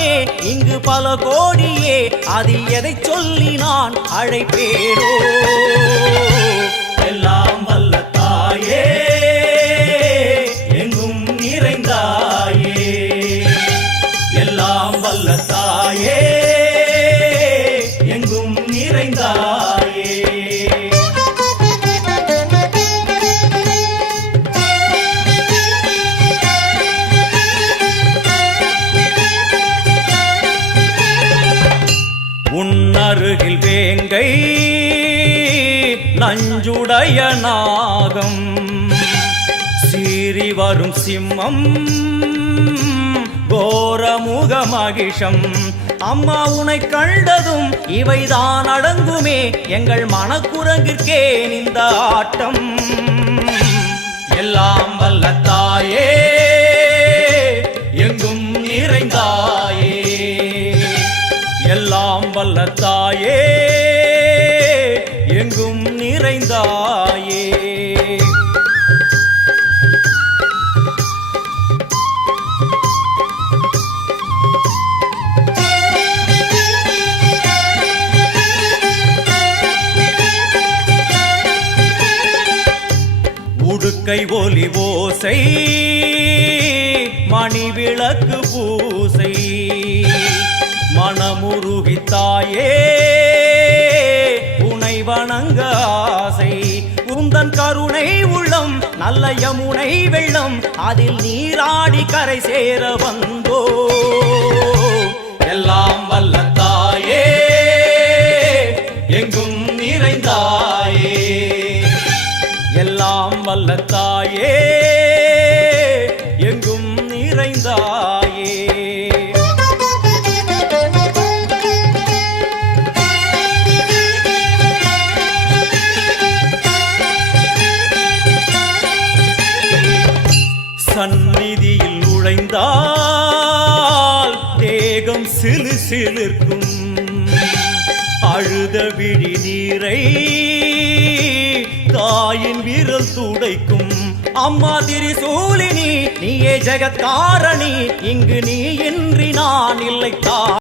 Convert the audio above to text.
தெய்வமே இங்கு பல கோடியே, அதில் எதை சொல்லி நான் அழைப்பேனோ. எல்லாம் வல்ல தாயே எங்கும் நிறைந்தாயே, எல்லாம் வல்ல தாயே எங்கும் நிறைந்தாயே. உன்னருகில் வேங்கை நஞ்சுடைய நாகம், சீறி வரும் சிம்மம் கோரமுக மகிஷம். அம்மா உனை கண்டதும் இவைதான் அடங்குமே, எங்கள் மனக்குரங்கிற்கே இந்த ஆட்டம். எல்லாம் வல்ல தாயே எங்கும் நிறைந்தாயே, எல்லாம் வல்ல தாயே எங்கும் நிறைந்தாயே. உடுக்கை ஒலி ஓசை மணி விளக்கு பூசை, மனமுருகித்தாயே உனை வணங்க ஆசை. உந்தன் கருணை உள்ளம் நல்ல யமுனை வெள்ளம், அதில் நீராடி கரை சேர வந்தோ. எல்லாம் வல்ல தாயே எங்கும் நிறைந்தாயே, எல்லாம் வல்ல தாயே எங்கும் நிறைந்தாயே. சந்நிதியில் நுழைந்தால் தேகம் சிலு சிலிர்க்கும், அழுத விழி நீரை தாயின் விரல் துடைக்கும். அம்மா திரிசூலினி நீயே ஜெகத்காரணி, இங்கு நீ இன்றி நான் இல்லை.